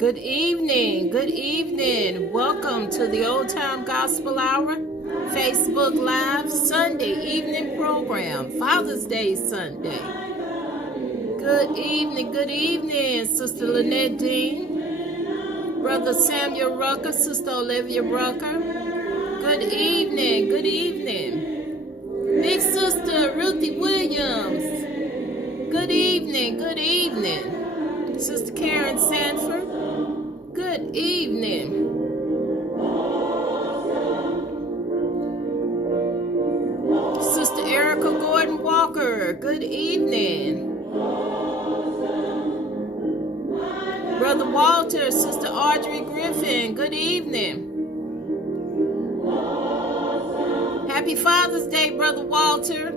Good evening. Good evening. Welcome to the Old Time Gospel Hour Facebook Live Sunday evening program, Father's Day Sunday. Good evening, Sister Lynette Dean, Brother Samuel Rucker, Sister Olivia Rucker. Good evening. Big Sister Ruthie Williams. Good evening. Sister Karen Sanford. Good evening. Sister Erica Gordon Walker. Good evening. Brother Walter, Sister Audrey Griffin. Good evening. Happy Father's Day, Brother Walter.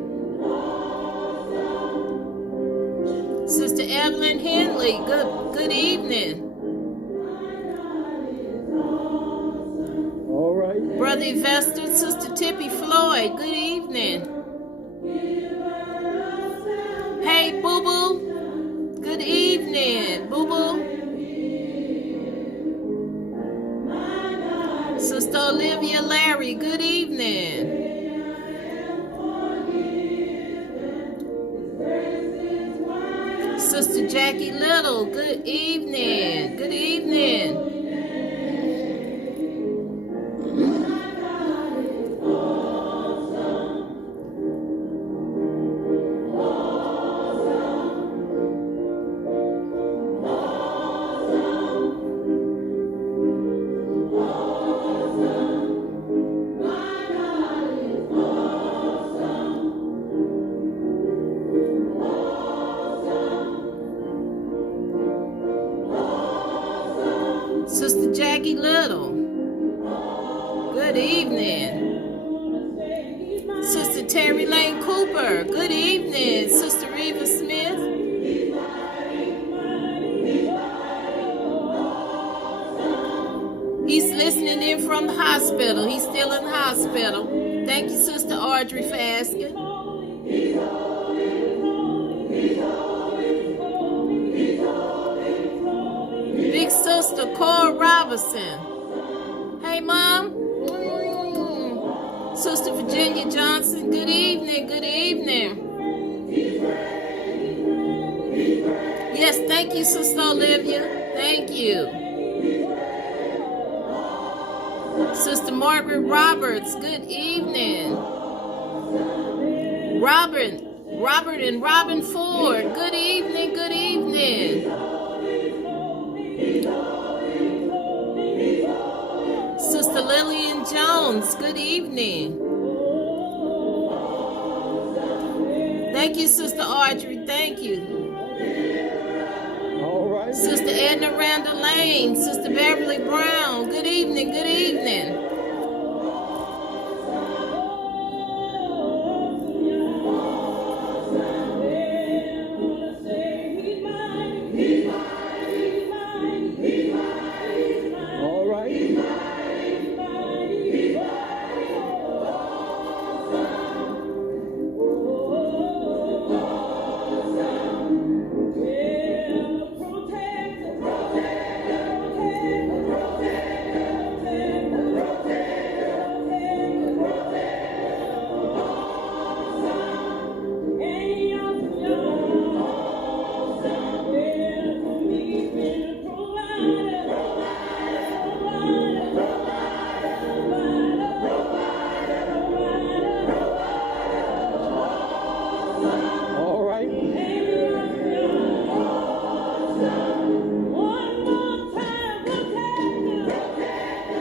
Sister Evelyn Henley. Good evening. Brother Yvester, Sister Tippy Floyd, good evening. Hey, Boo Boo, good evening, Boo Boo. Sister Olivia Larry, good evening. Sister Jackie Little, good evening. Good evening. Sister Jackie Little, good evening. Sister Terry Lane Cooper, good evening. Sister Reva Smith. He's listening in from the hospital. He's still in the hospital. Thank you, Sister Audrey, for asking. Big Sister Cora Robinson. Hey, Mom. Sister Virginia Johnson, good evening. Yes, thank you, Sister Olivia. Thank you. Sister Margaret Roberts, good evening. Robert and Robin Ford, good evening. Sister Lillian Jones, good evening. Thank you, Sister Audrey, thank you. All right. Sister Edna Randall Lane, Sister Beverly Brown, good evening. All right.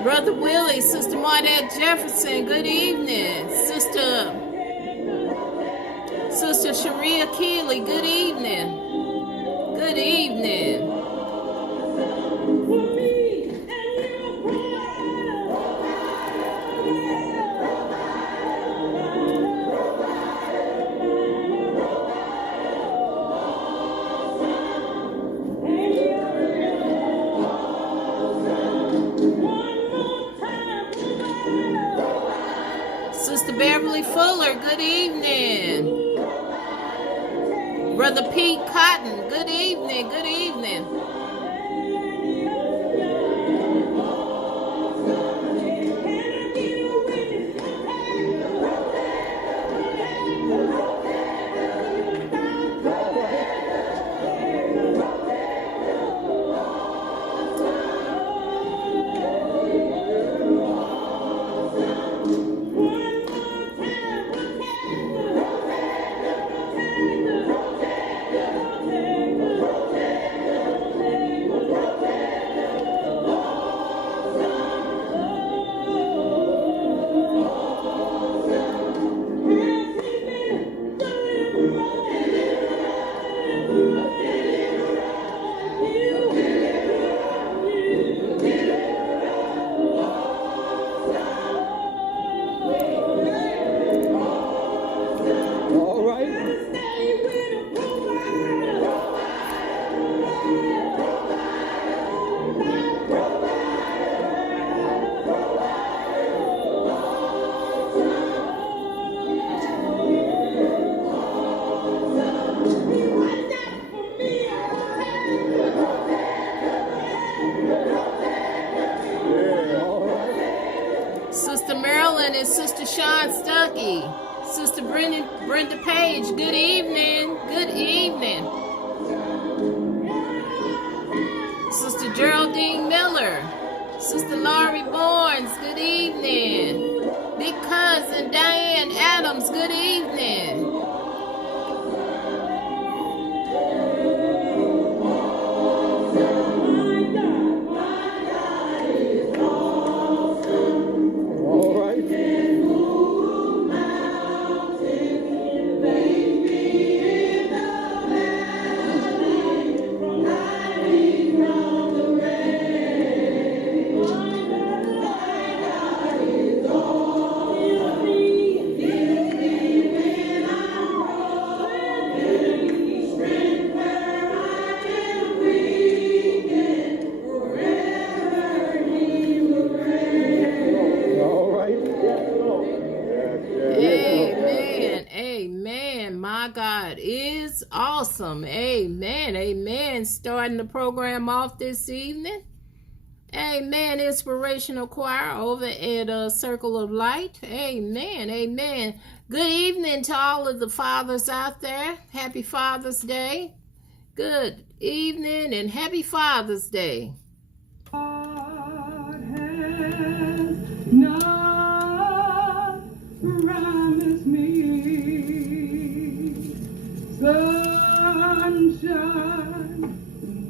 Brother Willie, Sister Mardette Jefferson, good evening. Sister Sharia Keeley, good evening. Sister Beverly Fuller, good evening. Brother Pete Cotton, good evening. Sister Brenda Page, good evening. Good evening. Sister Geraldine Miller. Sister Laurie Barnes, good evening. Big cousin Diane Adams, good evening. Awesome. Amen. Amen. Starting the program off this evening. Amen. Inspirational choir over at Circle of Light. Amen. Amen. Good evening to all of the fathers out there. Happy Father's Day. Good evening and happy Father's Day. God has not promised me sunshine,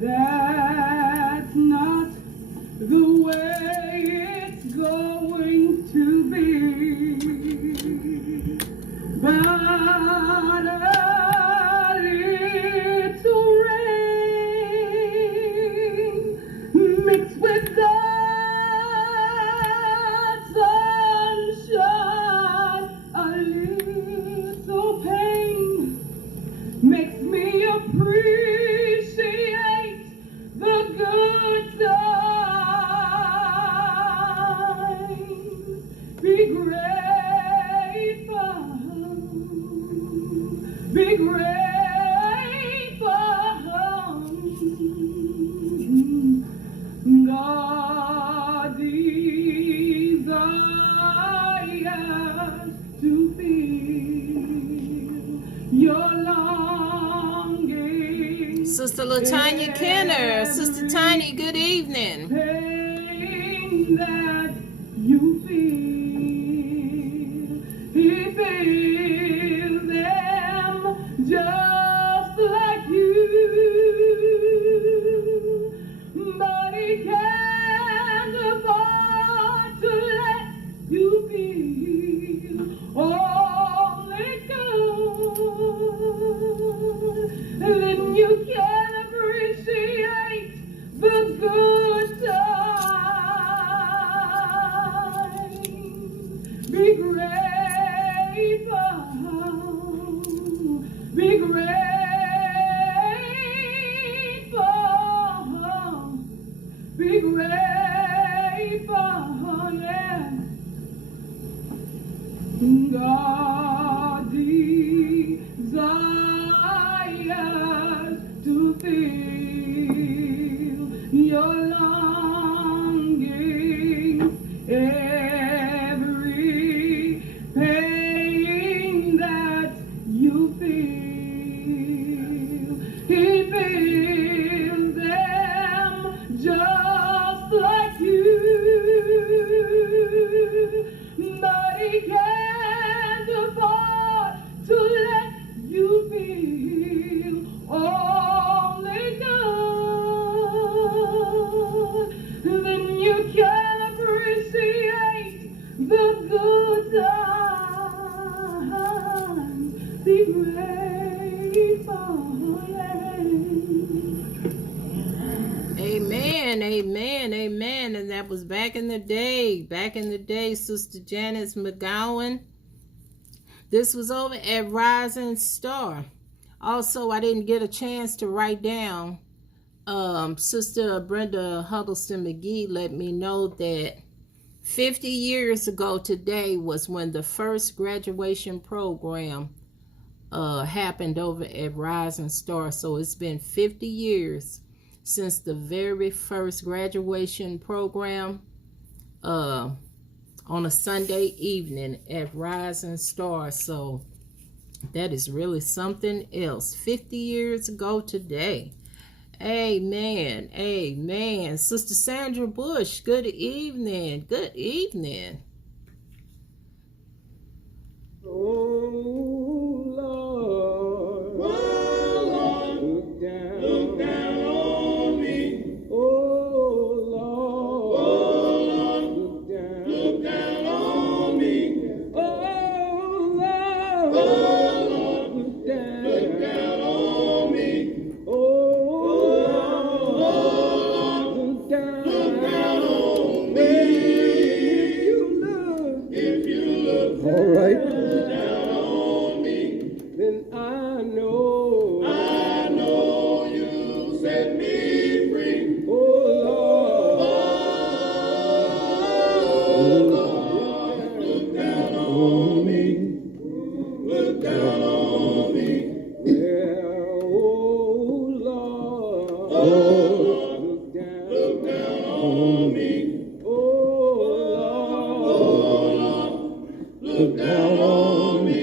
that's not the way it's going to be, but a little rain mixed with that sunshine, a little pain makes me appreciate the good times. Be grateful, be grateful. God desires to feel your longing. Sister Latanya Kenner. Sister Tiny, good evening. Pain that you feel, he feels them just like you, but he can't afford to let you feel only good. Then you can appreciate the good times. Be grateful, be grateful, be grateful, yeah. God desires to feel your longing, every pain that you feel. He feels them just like you, but he can't afford to let you feel only good. Then you can appreciate the good times. Be grateful, yeah. Amen, amen, amen. And that was back in the day. Back in the day, Sister Janice McGowan. This was over at Rising Star. Also, I didn't get a chance to write down. Sister Brenda Huddleston McGee let me know that 50 years ago today was when the first graduation program happened over at Rising Star. So it's been 50 years since the very first graduation program on a Sunday evening at Rising Star. So That is really something else. 50 years ago today. Amen. Amen. Sister Sandra Bush, good evening. Good evening. Oh, Lord. Look down on me. Oh, Lord. Look down on me. Oh, Lord. Look down on me. Oh, Lord. Look down on me. If you look. All right. Then I know you set me free. Oh Lord, look down on me. Look down on me. Yeah, oh Lord, look down on me. Oh Lord, look down on me.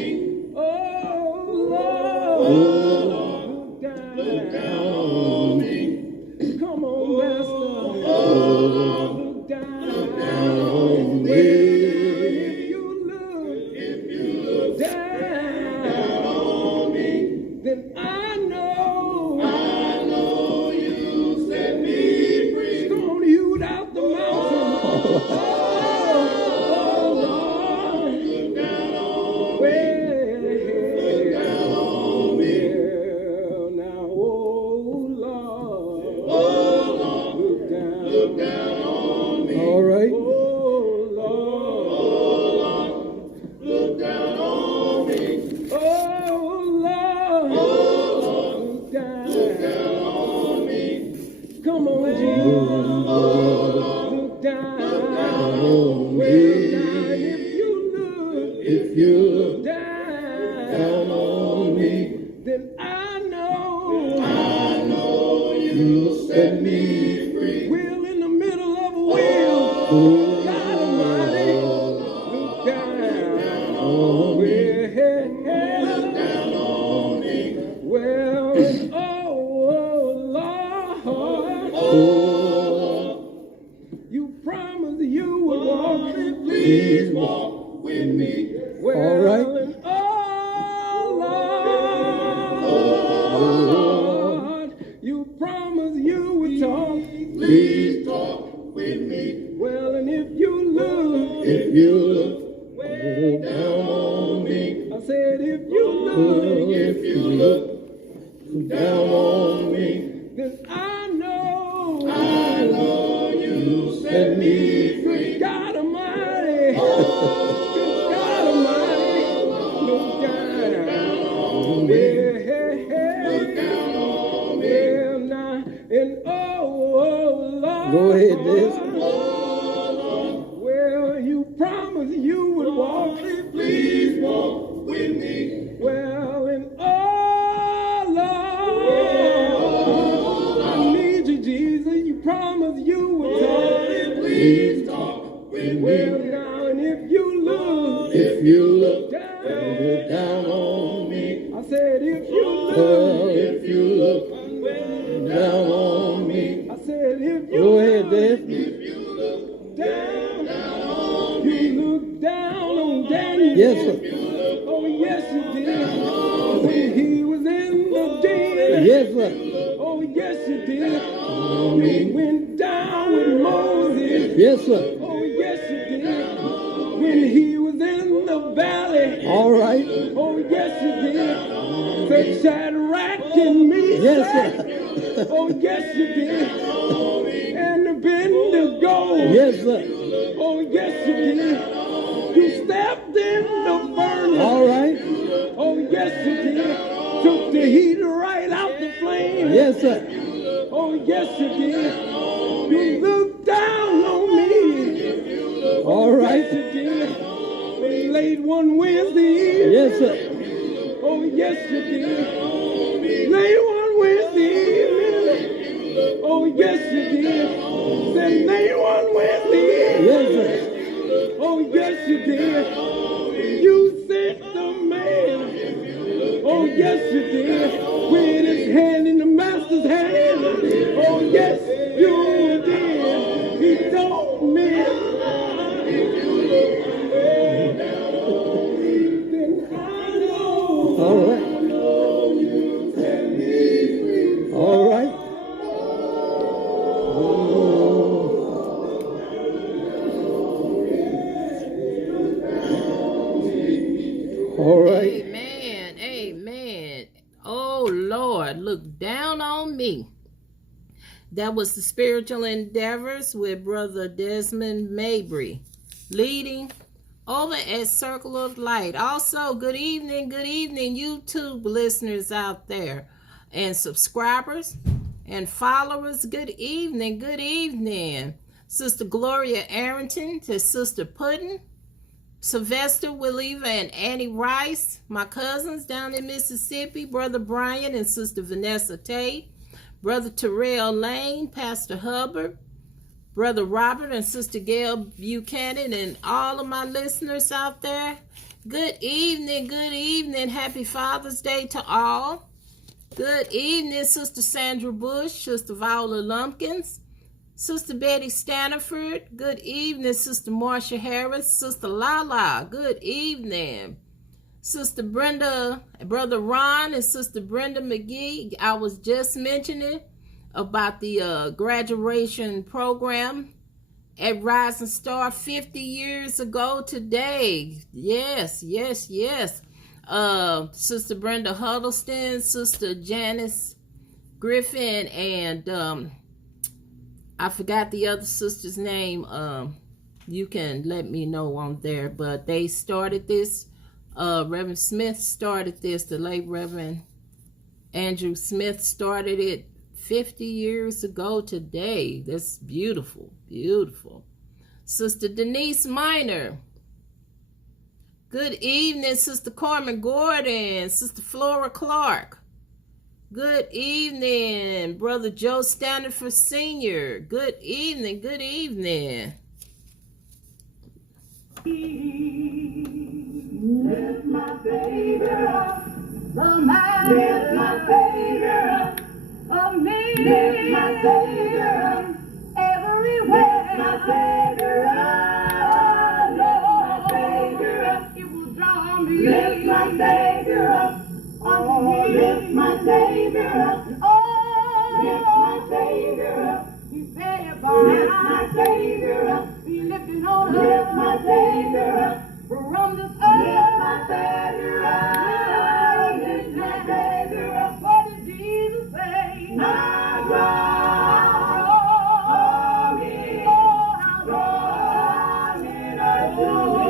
Look down on me. Come on, Master. Look down on me. If you look down on me, then I know you set me free. Stone hewed out the mountain. Oh, Lord, look down on me. Look down on me. All right. Oh, Lord. Look down on me. Oh, Lord. Look down on me. Come on, Jesus. Look down on me. If you look down on me, then I know you set me free. Well, in the middle of a wheel, God Almighty, look down on me. Look down on me. Well, Lord, you promised you would walk with me. Please walk with me. Well, all right. You promised you would talk. Please talk with me. Well, and if you look way down on me. I said, if you look down on me, then I know you set me free. God Almighty, God Almighty, look down on me. Look down on me. And Lord, go ahead, Des. Well, you promised you would walk. Please walk with me. Well, and Lord, I need you, Jesus. You promised you would talk. Please talk with me. Well, now, and if you look down on me. I said, if you look down on me. I said, if you go ahead, Dave. If you look down on me. You look down on Daniel. Yes, sir. Oh, yes, you did. When he was in the den. Yes, sir. Oh, yes, you did. You went down with Moses. Yes, sir. Oh, yes, you did. When he was in the valley. All right. Oh, yes, you did. The Shadrach and Meshach. Yes, sir. Oh, yes, you did. And the Abednego. Yes, sir. Oh, yes, you did. You stepped in the furnace. All right. Oh, yes, you did. Took the heat right out the flame. Yes, sir. Oh, yes, you did. You looked down on me. All right. Yes, you did. Late one Wednesday evening. Yes, sir. Oh, yes, you did. Late one Wednesday evening. Oh, yes, you did. Said late one Wednesday evening. Yes, sir. Oh, yes, you did. You sent the man yes, you did. With his hand in the master's hand. Oh, yes, you did. He told me. All right. All right. All right. Amen. Amen. Oh, Lord, look down on me. That was the Spiritual Endeavors with Brother Desmond Mabry, leading over at Circle of Light. Also, good evening, YouTube listeners out there and subscribers and followers. Good evening. Sister Gloria Arrington to Sister Puddin', Sylvester Williva and Annie Rice, my cousins down in Mississippi, Brother Brian and Sister Vanessa Tate, Brother Terrell Lane, Pastor Hubbard, Brother Robert and Sister Gail Buchanan, and all of my listeners out there. Good evening. Happy Father's Day to all. Good evening, Sister Sandra Bush, Sister Viola Lumpkins, Sister Betty Staniford. Good evening, Sister Marcia Harris, Sister Lala. Good evening. Sister Brenda, Brother Ron, and Sister Brenda McGee. I was just mentioning about the graduation program at Rising Star 50 years ago today. Yes. Sister Brenda Huddleston, Sister Janice Griffin, and I forgot the other sister's name. You can let me know on there, but they started this. Reverend Smith started this. The late Reverend Andrew Smith started it 50 years ago today. That's beautiful. Sister Denise Minor. Good evening, Sister Carmen Gordon, Sister Flora Clark. Good evening, Brother Joe Standiford Sr. Good evening. Lift my Savior up, the man. Lift my Savior up, of me. Lift my Savior up, everywhere. Lift my Savior up, Lord. Lift my Savior up, it will draw me. Lift my Savior up, oh, lift my Savior up, oh, lift my Savior up. He said, lift my Savior up, he lifted on up. Lift my Savior up. From this earth, lift my Savior up, lift my Savior up. What did Jesus say? I draw me, how draw me unto me.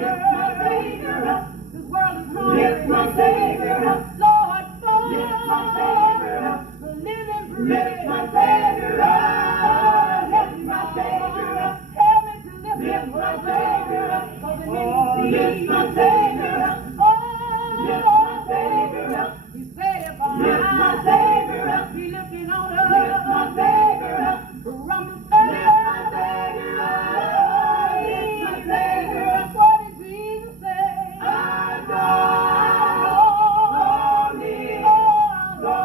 Lift my Savior up, this world is wrong. Lift my Savior up, Lord, lift my Savior up, the living bread. Lift my Savior up, lift my Savior up. Lift my Savior up, oh, lift my Savior up, oh, lift my Savior up. He said if I lift my Savior up, he lifted on us. Lift my Savior up, from the earth. Lift my Savior up, lift my Savior up. What did Jesus say? I draw me, draw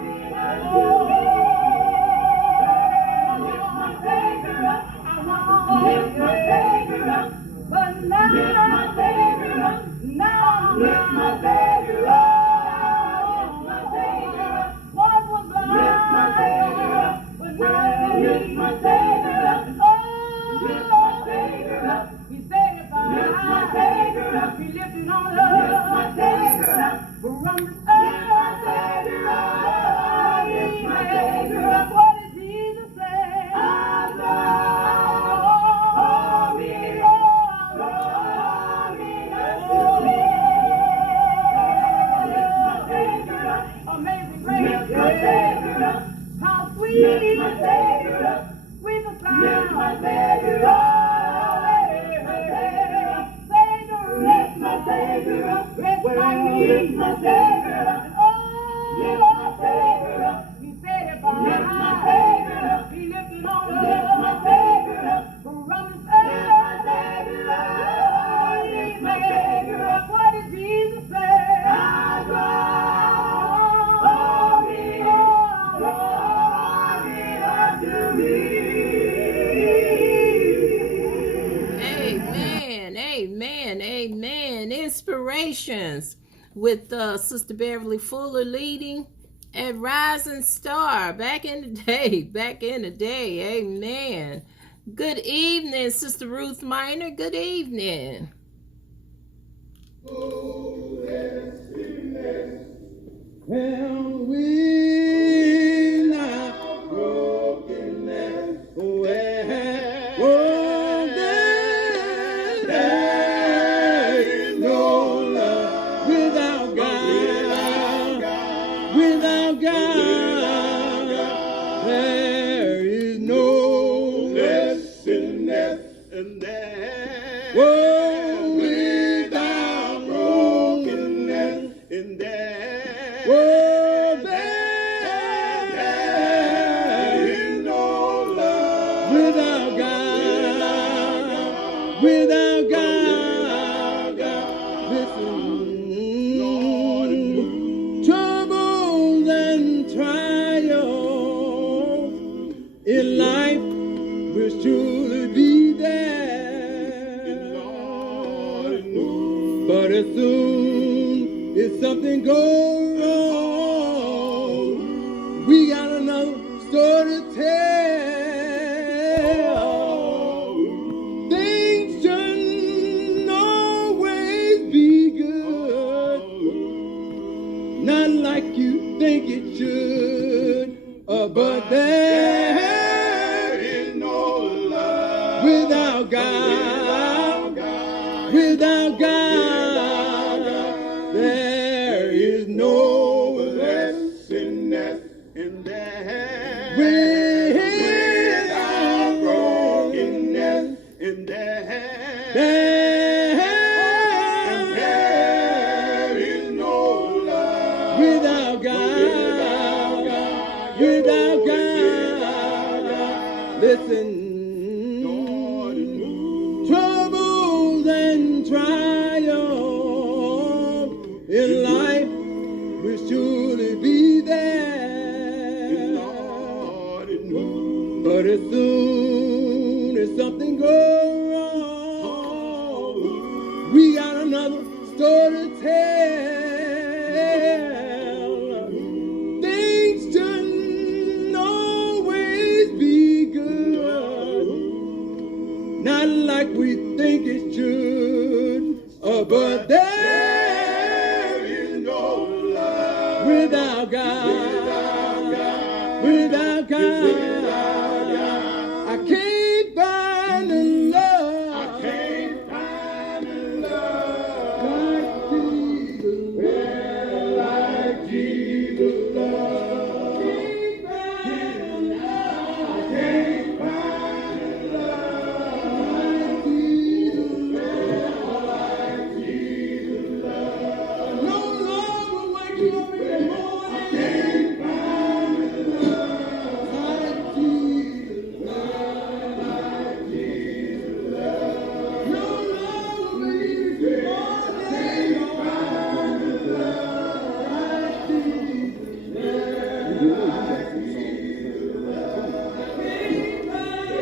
me unto me. Lift my Savior up. Lift my Savior up, but now lift my Savior up, now lift my Savior up, lift my Savior up. What was blind? Lift my Savior up, but now lift my Savior up, oh, lift my Savior up. He said if I lift my Savior up, he lifted on us. Lift my Savior up, from the earth. Lift my Savior up, lift my Savior up. What did Jesus say? I love. Lift my Savior up, how sweet. Lift my Savior up, sweet the sound. Lift my Savior up, lift my Savior up. Lift my Savior up, lift my Savior up. Oh, lift my Savior up. He said if I lift my Savior up, he lifted on us. Lift my Savior up, from the earth. Lift my Savior up, lift my Savior up. What is he? and Inspirations with Sister Beverly Fuller leading at Rising Star back in the day. Amen. Good evening, Sister Ruth Minor. Good evening. And without brokenness, there is no love without God. Without God, there is no blessedness, and there. Without brokenness, and there. There is no love without God. Without God, listen, Lord, troubles and trials in life will surely be there. But as soon as something goes wrong, we got another story to tell. Things shouldn't always be good, not like you think it should, but there is no love without God. Without God, there is no blessedness in there. Without brokenness in there. There is no love without God. Without God, listen. Troubles and trials in life will surely be there. But as soon as something goes wrong, we got another story to tell. Things shouldn't always be good, not like we think it should, but there is no love without God. Without God, I can't find a love. I can't find a love like Jesus love. Can't find a love. I can't find a love like Jesus love. No love will wake you up in the morning. I can't find a love like Jesus love. Like Jesus love. No love will leave you all day long. I can't find a love like Jesus love. Like Jesus love. I can't find a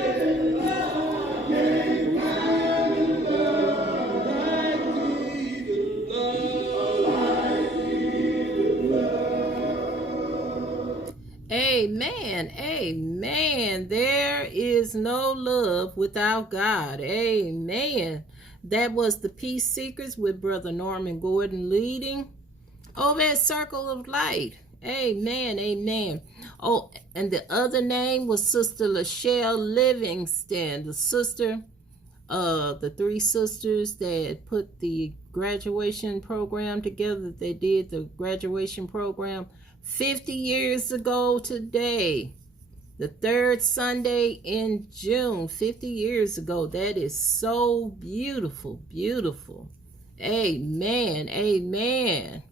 love. I can't find a love like Jesus love. Like Jesus love. Amen. Amen. There is no love without God. Amen. That was the Peace Seekers with Brother Norman Gordon leading over at Circle of Light. Amen. Amen. Oh, and the other name was Sister Lachelle Livingston, the sister, the three sisters that put the graduation program together. They did the graduation program 50 years ago today. The third Sunday in June, 50 years ago. That is so beautiful, beautiful. Amen, amen.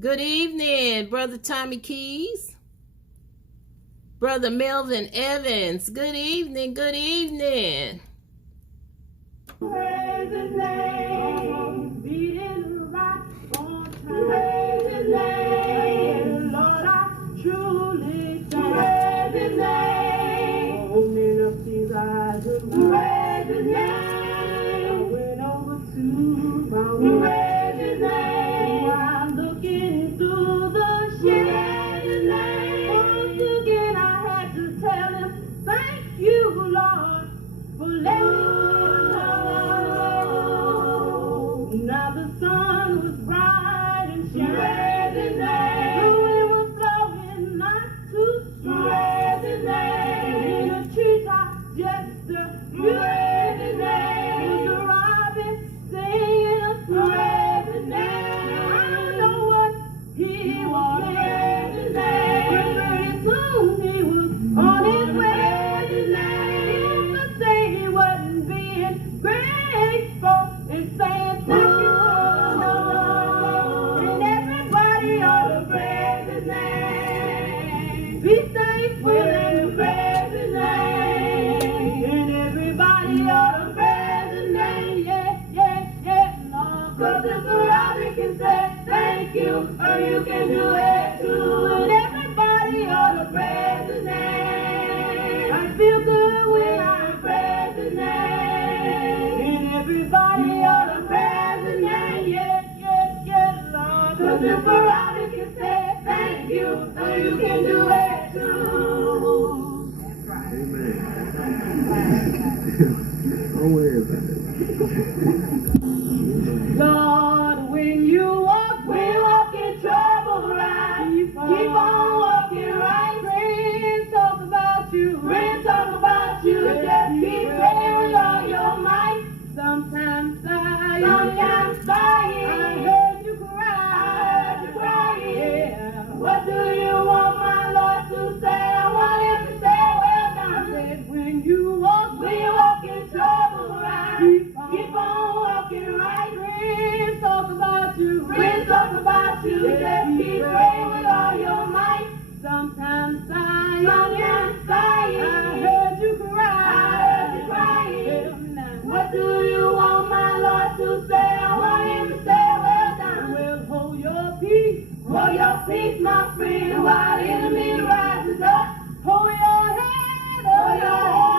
Good evening, Brother Tommy Keys. Brother Melvin Evans. Good evening, good evening. Praise His name, beating the rock on time. Praise His name, Lord, I truly thank. Praise His name, opening up these eyes of mine. Praise His name, I went over to my way. can say thank you, or you can do it too. And everybody ought to praise His name. I feel good when I praise His name. And everybody ought to praise His name. Yeah, yeah, yeah, Lord. 'Cause if a robin can say thank you, or you can do it too. That's right. Amen. Don't worry about it. Lord, when you walk in trouble, right? Keep on walking right. Friends talk about you. Friends talk about you. Just keep praying with all your might. Sometimes sighing. Sometimes sighing. I heard you cry. I heard you crying. Yeah. What do you want my Lord to say? I want Him to say, well done. Said, when you walk in trouble, right? Keep on walking right. Friends talk about you. Friends talk about you. Just keep praying with all your might. Sometimes sighing. Sometimes sighing. I heard you cry. I heard you crying. What do you want my Lord to say? I want Him to say, well done. Well, hold your peace. Hold your peace, my friend, while the enemy rises up. Hold your head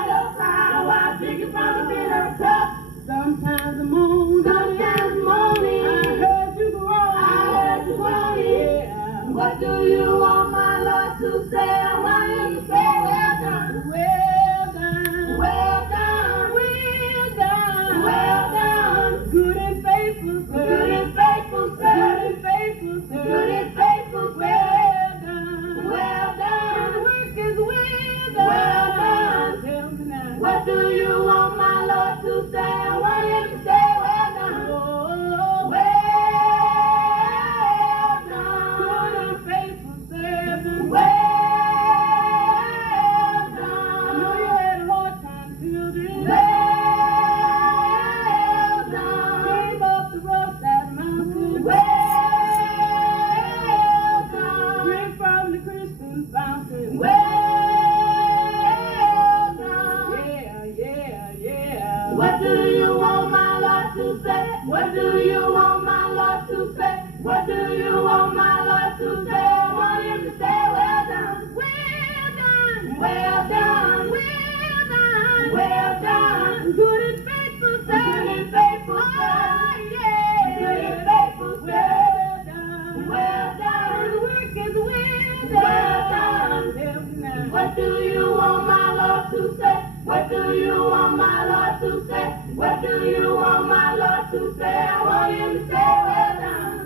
up high while drinking from the bitter cup. Sometimes I'm moaning. Sometimes moaning. I heard you groaning. Yeah. What do you want my Lord to say? I want Him to say, well done. Well done. Well done. Well done. Well done. Good and faithful. Good and faithful. Good and faithful. Good and faithful. Well done. Well done. The work is well done. Well done. Tell me now. What do you want my Lord to say? I want Him to say, well done. Oh, well done. Good and faithful servant. Well done. I know you had a hard time, children. Well done. Came up the roadside mountain. Well done. Drink from the Christian fountain. Well done. Yeah, yeah, yeah. What do you want my Lord to say? What do you want my Lord to say? What do you want my Lord to say? I want Him to say, well done. Well done. Well done. Well done. Well done. Good and faithful servant. Good and faithful servant. Oh, yeah. Good and faithful servant. Well done. Well done. The work is well done. Well done. Tell me now. What do you want my Lord to say? What do you want my Lord to say? What do you want my Lord to say? I want Him to say, well done.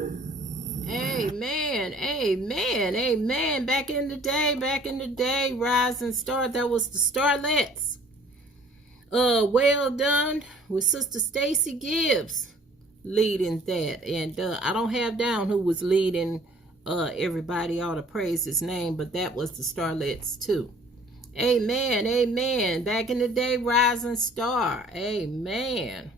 Amen, amen, amen. Back in the day, Rising Star, that was the Starlets. Well done with Sister Stacy Gibbs leading that. And I don't have down who was leading everybody ought to praise His name, but that was the Starlets too. Amen, amen. Back in the day, Rising Star. Amen.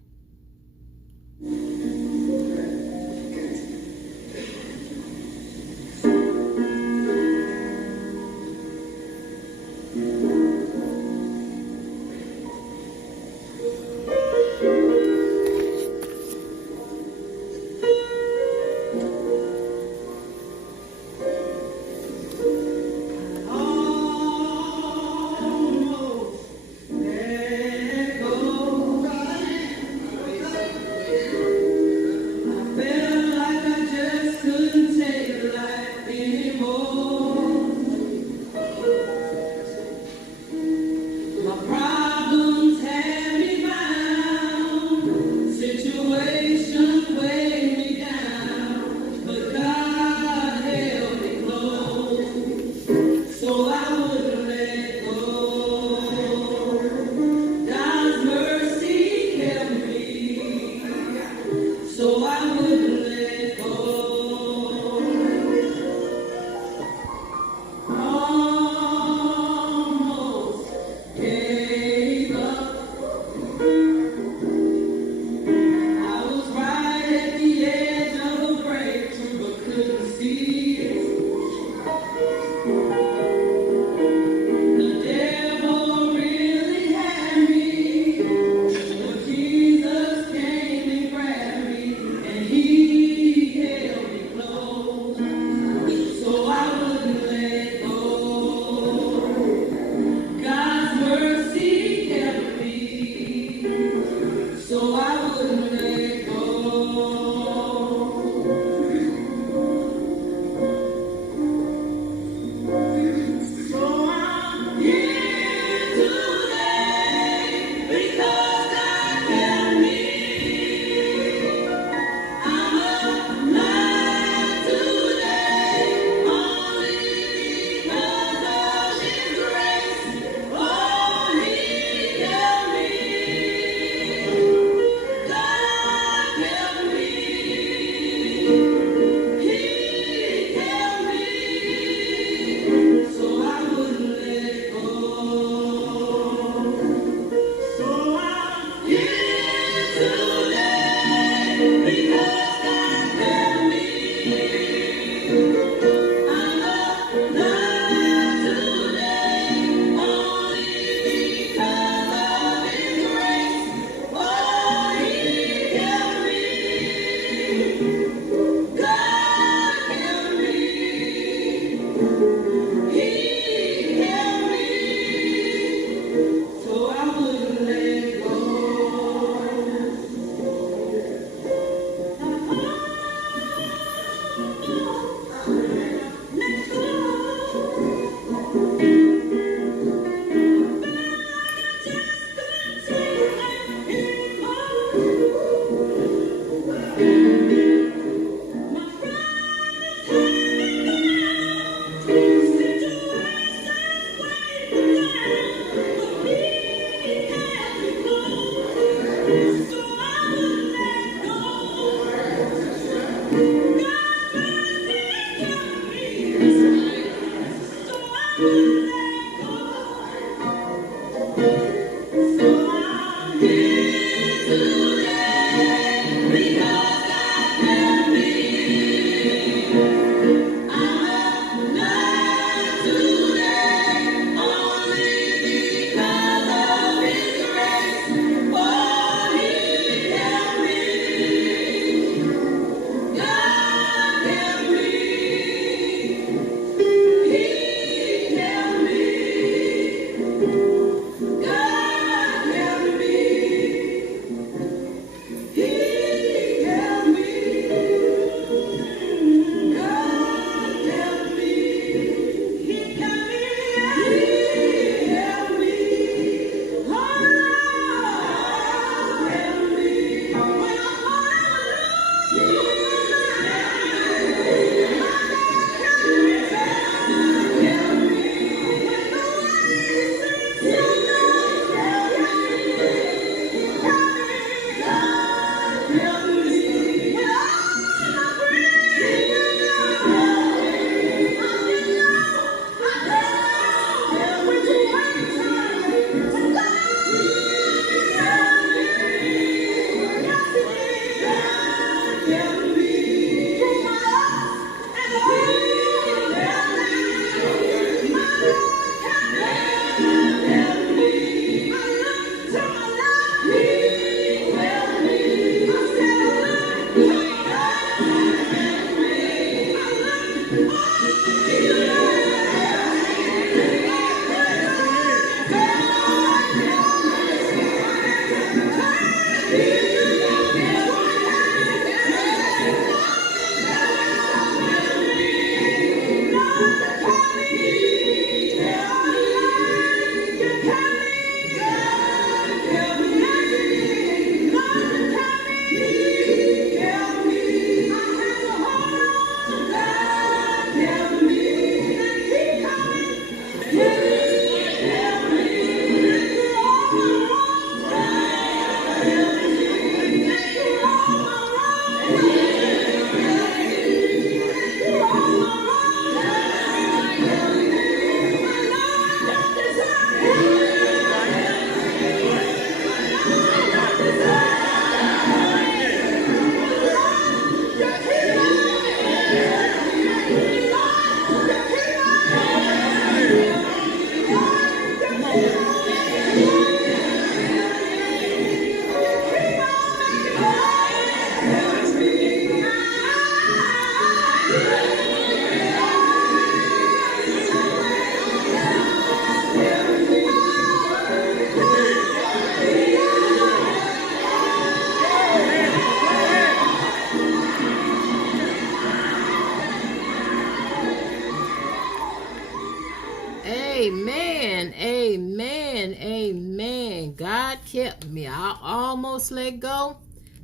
Amen, amen, amen. God kept me. I almost let go,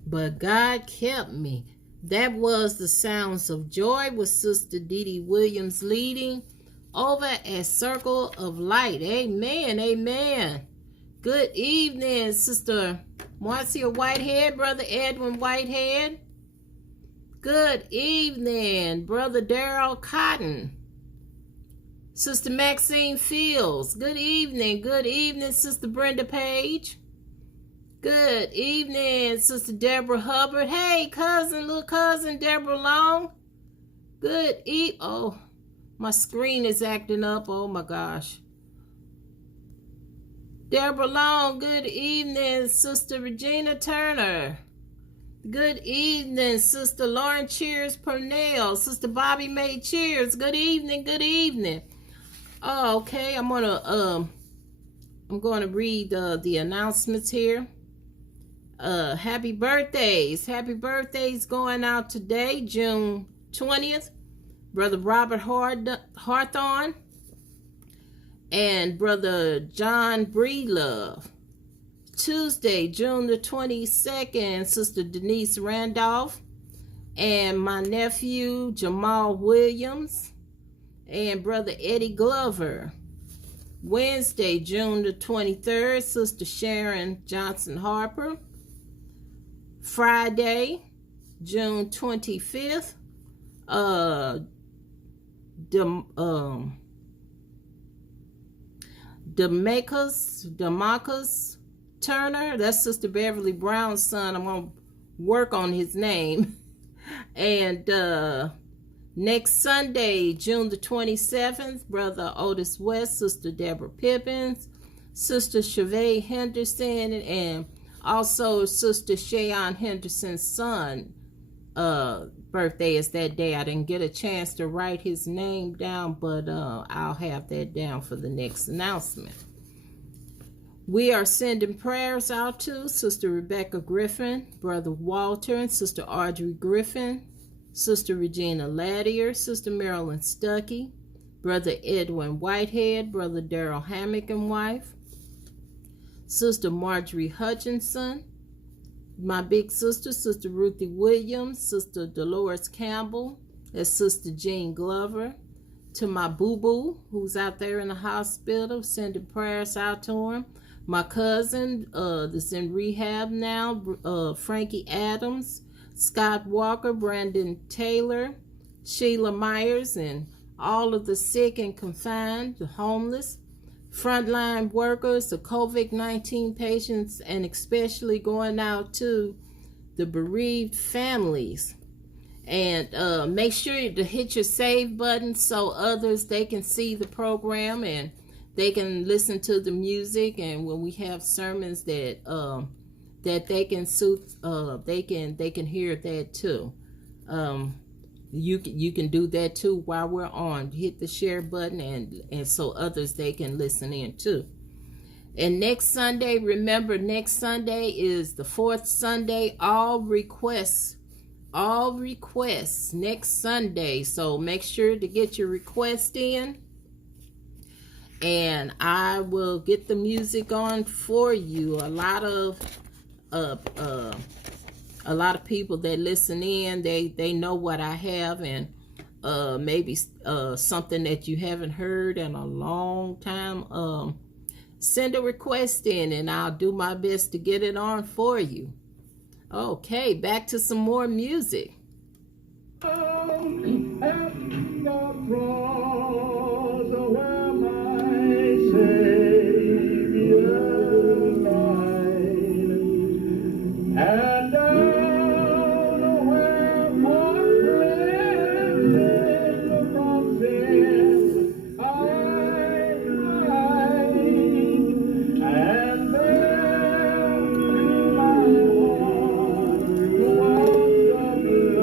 but God kept me. That was the Sounds of Joy with Sister Dee Dee Williams leading over at Circle of Light. Amen, amen. Good evening, Sister Marcia Whitehead, Brother Edwin Whitehead. Good evening, Brother Darrell Cotton. Sister Maxine Fields. Good evening, Sister Brenda Page. Good evening, Sister Deborah Hubbard. Hey, little cousin Deborah Long. Good oh, my screen is acting up. Oh my gosh. Deborah Long. Good evening, Sister Regina Turner. Good evening, Sister Lauren Cheers Purnell. Sister Bobby Mae Cheers. Good evening, good evening. Oh, okay. I'm gonna read the announcements here. Happy birthdays going out today, June 20th. Brother Robert Hawthorne and Brother John Breedlove. Tuesday, June the 22nd, Sister Denise Randolph and my nephew Jamal Williams and Brother Eddie Glover. Wednesday, June the 23rd, Sister Sharon Johnson Harper. Friday, June 25th, Demarcus Turner, that's Sister Beverly Brown's son. I'm going to work on his name. And next Sunday, June the 27th, Brother Otis West, Sister Deborah Pippins, Sister Chavez Henderson, and also Sister Shayon Henderson's son birthday is that day. I didn't get a chance to write his name down, but I'll have that down for the next announcement. We are sending prayers out to Sister Rebecca Griffin, Brother Walter and Sister Audrey Griffin, Sister Regina Laddier, Sister Marilyn Stuckey, Brother Edwin Whitehead, Brother Darrell Hammock and wife, Sister Marjorie Hutchinson, my big sister, Sister Ruthie Williams, Sister Dolores Campbell, and Sister Jean Glover. To my boo-boo, who's out there in the hospital, sending prayers out to him. My cousin, that's in rehab now, Frankie Adams, Scott Walker, Brandon Taylor, Sheila Myers, and all of the sick and confined, the homeless, frontline workers, the COVID-19 patients, and especially going out to the bereaved families. And make sure to hit your save button so others, they can see the program and they can listen to the music. And when we have sermons that that they can suit, they can hear that too. You can do that too while we're on. Hit the share button and so others, they can listen in too. And next Sunday, remember, next Sunday is the fourth Sunday. All requests next Sunday. So make sure to get your request in, and I will get the music on for you. A lot of people that listen in, they know what I have, and maybe something that you haven't heard in a long time. Send a request in and I'll do my best to get it on for you. Okay, back to some more music. At the cross where my Savior died, and down where my cleansing from sin I died, and there in my heart was the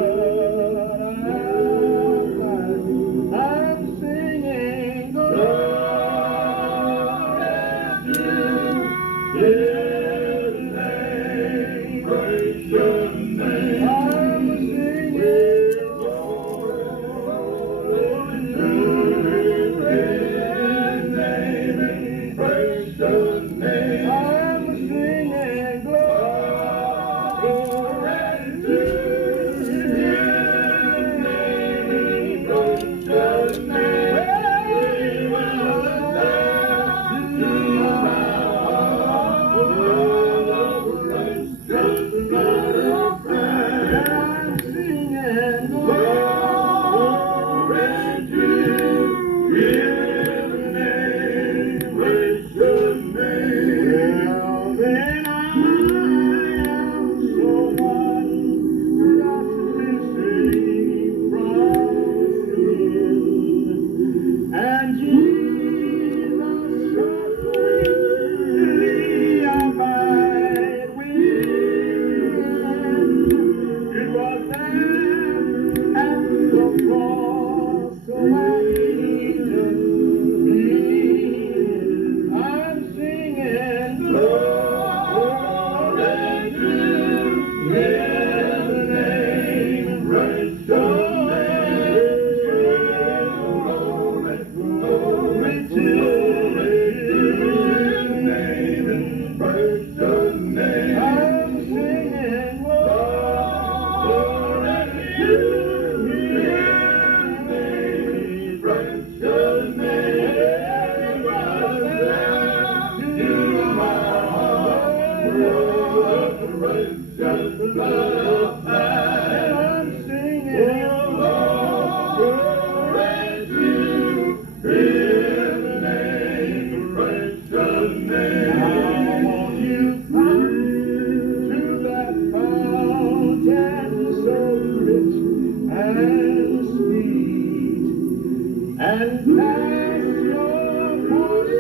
and cast your soul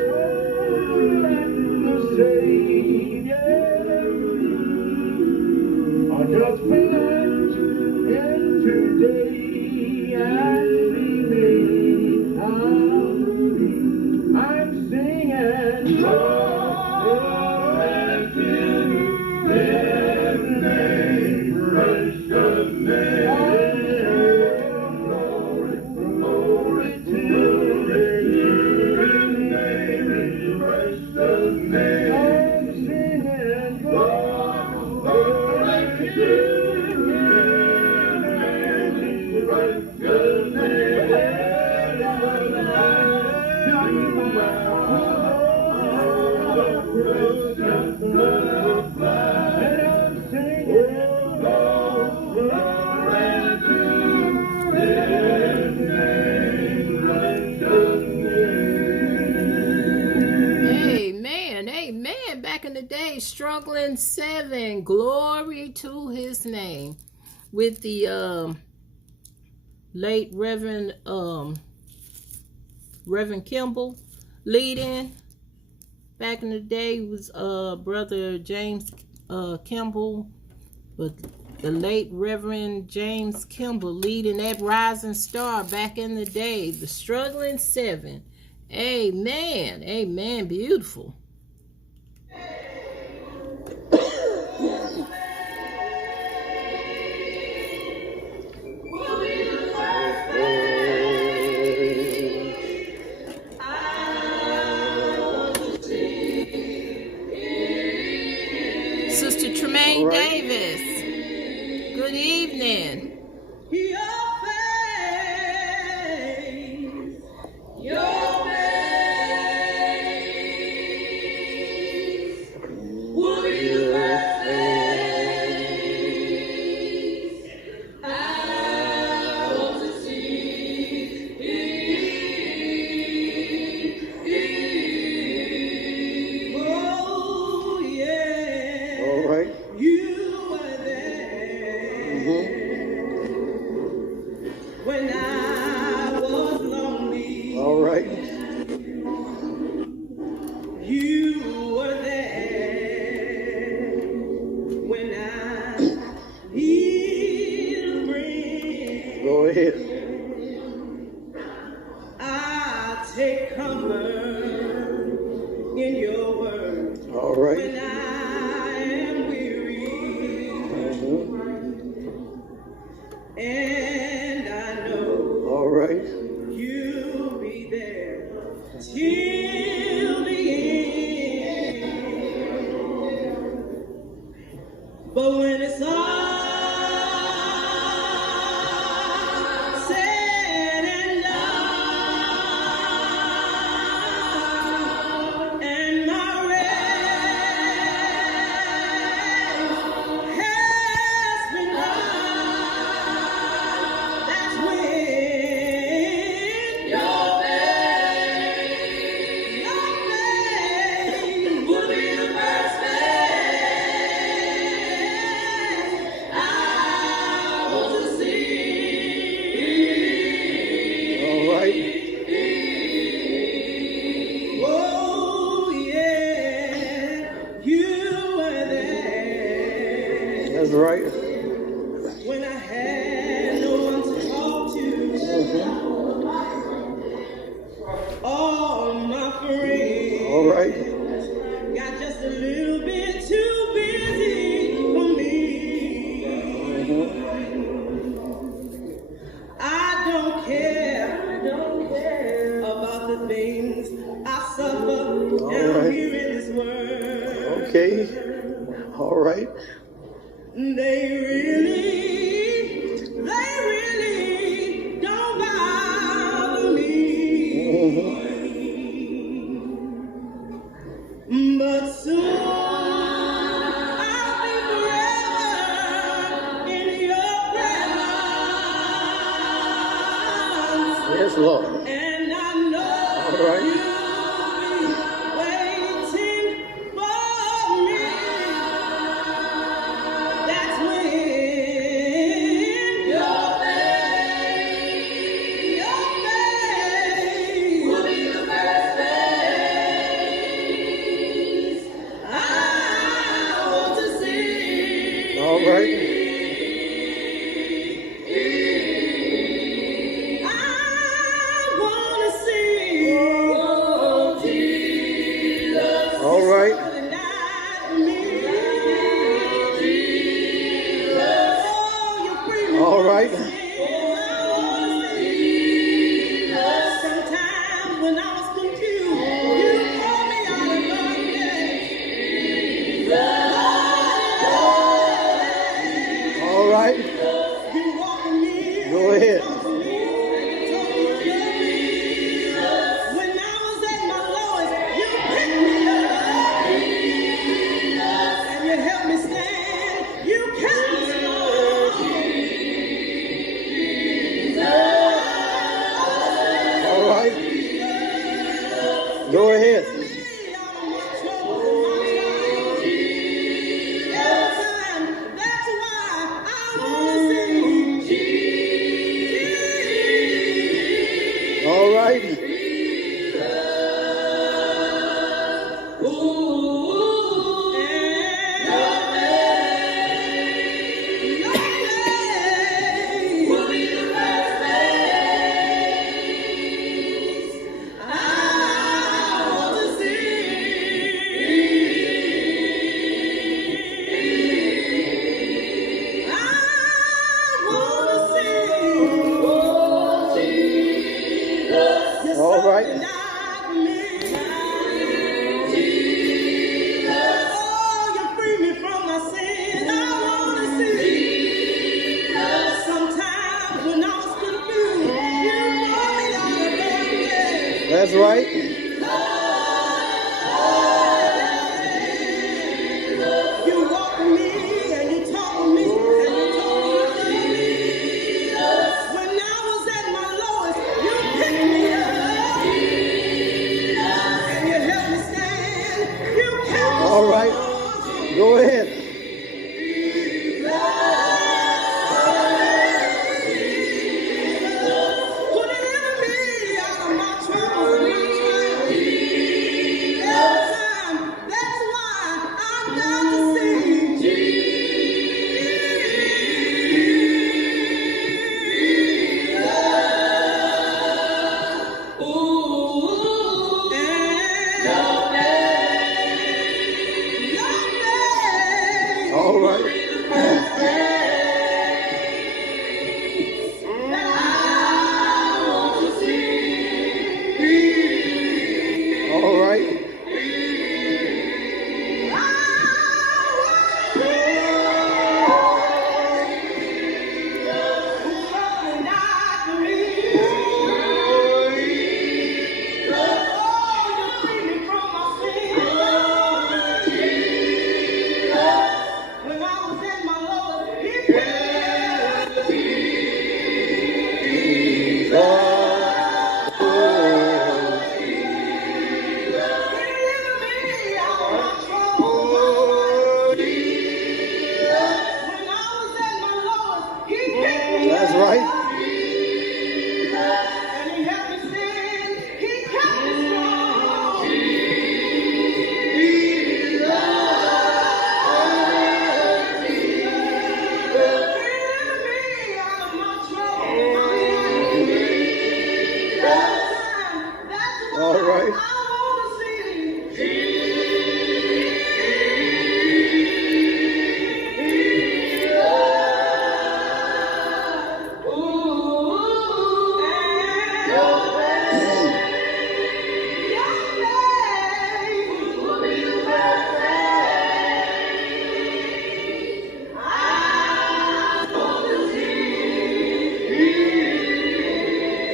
at the Savior. Just repent in today and believe I'm singing glory to His name, precious name. Glory, glory to His name, precious name. I'm singing glory to His name, precious name. Amen, amen. Back in the day, Struggling 7, glory to His name, with the late Reverend Kimball leading. Back in the day was Brother James Kimball, but the late Reverend James Kimball leading that rising star back in the day, the Struggling 7. Amen, amen, beautiful. Sister Tremaine Davis, good evening. When I was lonely, all right, you were there. When I needed a friend, go ahead. I take comfort in your word. All right. When I am weary, and I know, all right, you'll be there till the end. But when it's all said and done, and my race has been done, that's when your face will be the first face I want to see. All right. Oh yeah, you were there. That's right. When I had no one to talk to, all my friends, all right, got just a little bit too busy for me. I don't care about the things I suffer down here in this world. Okay, all right. They really don't bother me. But soon I'll be forever in your presence. Yes, Lord. And I know all right, you'll be waiting for me. That's when your face when I was confused, you brought me out of darkness. All right. You walked with me. Go ahead. Talked to me. Told me you loved me. When I was at my lowest, you picked me up. And you helped me stand. You kept me strong. All right. Go ahead. All righty. All right. That's right. You walk with me and you talk with me and you told me you love me. When I was at my lowest, you picked me up and you helped me stand. You kept me All right. strong. Go ahead. Put an enemy out of my troubles and my trials. Every time, that's why I'm down to sing. All right. All right. When I was at my lowest, he picked me That's right. and he helped me stand. He kept me strong. All right.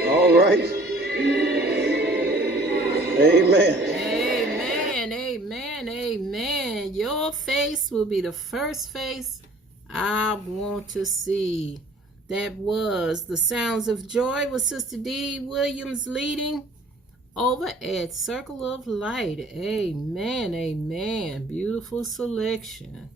All right. Amen. Amen, amen, amen. Your face will be the first face I want to see. That was The Sounds of Joy with Sister Dee Williams leading over at Circle of Light. Amen, amen. Beautiful selection.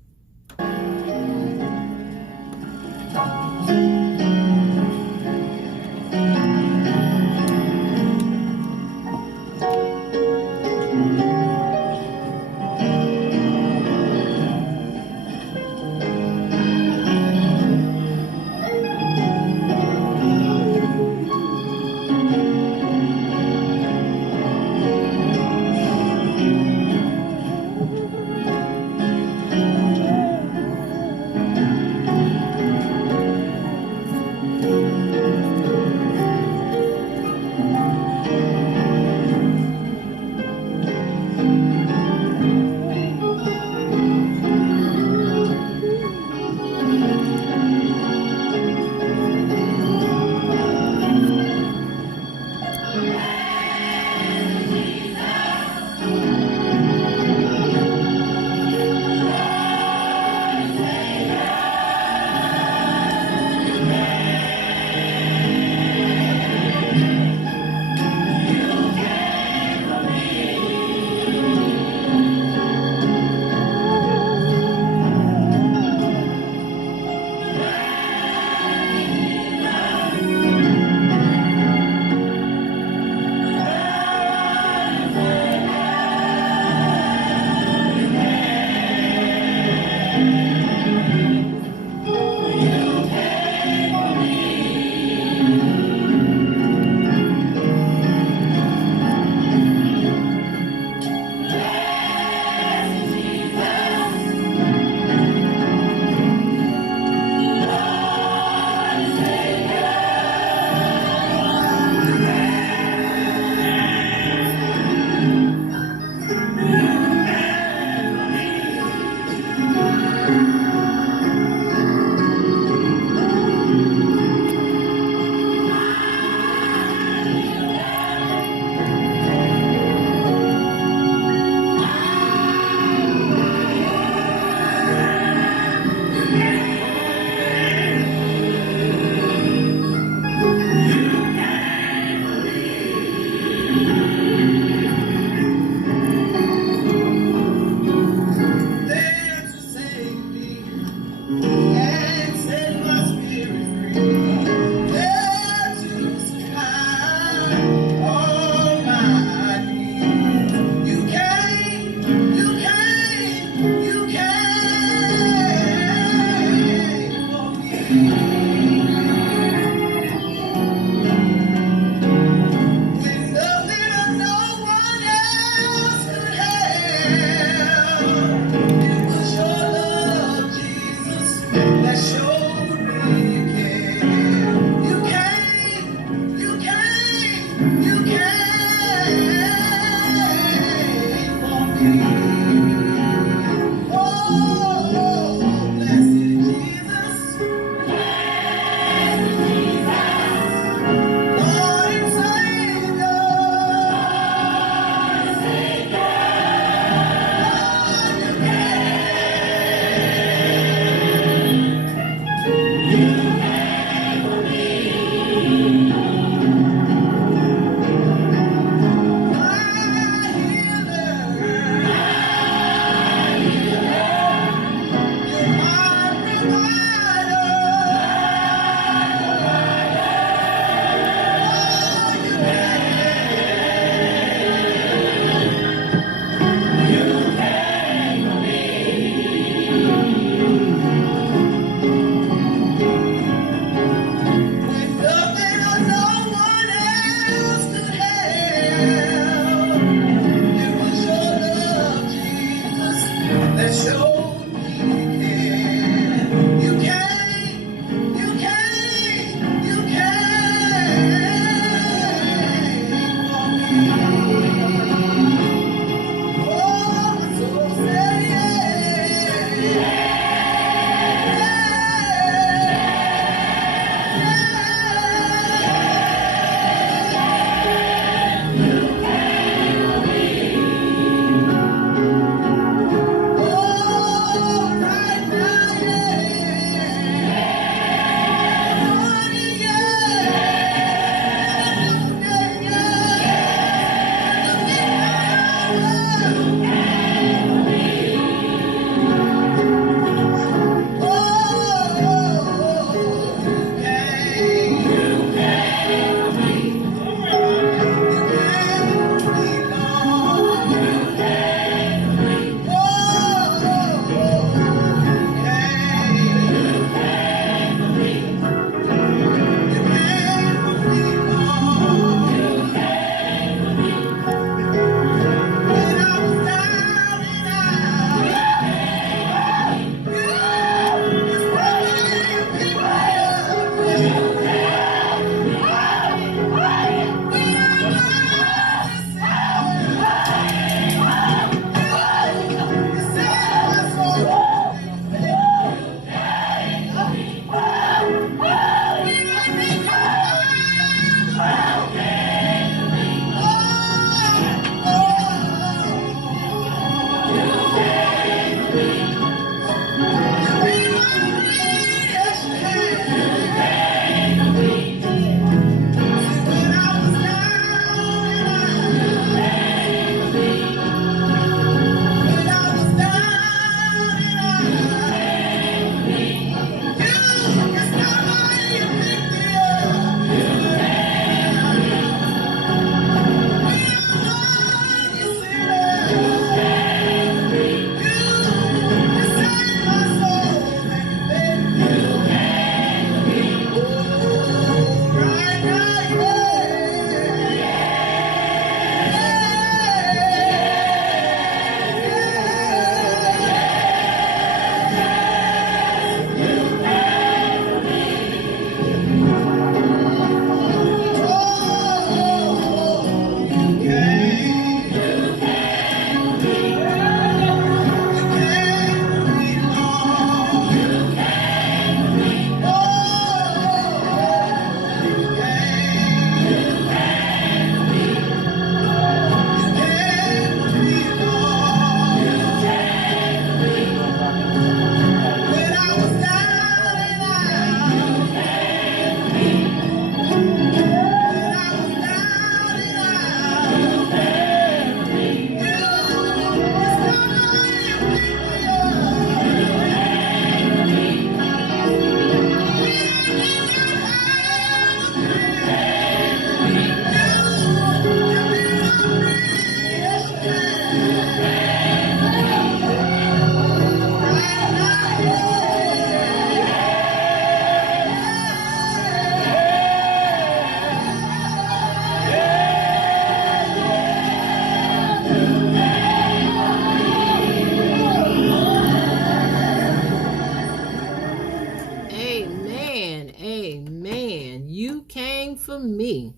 me.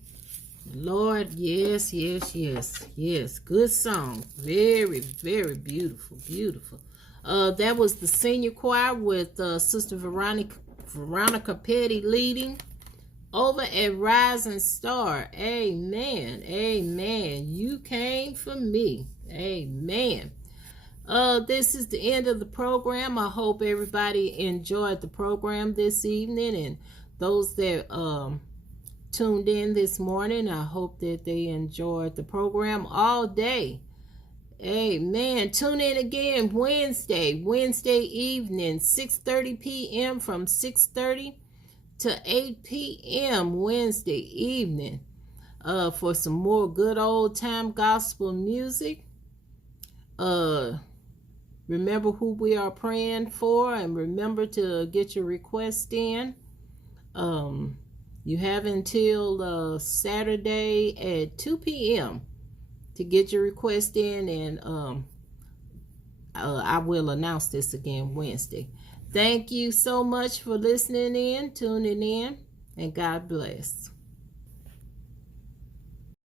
Lord, yes, yes, yes, yes. Good song. Very, very beautiful, beautiful. That was the senior choir with Sister Veronica Petty leading over at Rising Star. Amen, amen. You came for me. Amen. This is the end of the program. I hope everybody enjoyed the program this evening, and those that tuned in this morning, I hope that they enjoyed the program all day. Amen. Tune in again Wednesday evening, 6:30 p.m. from 6:30 to 8 p.m. Wednesday evening for some more good old time gospel music. Remember who we are praying for, and remember to get your request in. You have until Saturday at 2 p.m. to get your request in, and I will announce this again Wednesday. Thank you so much for listening in, tuning in, and God bless.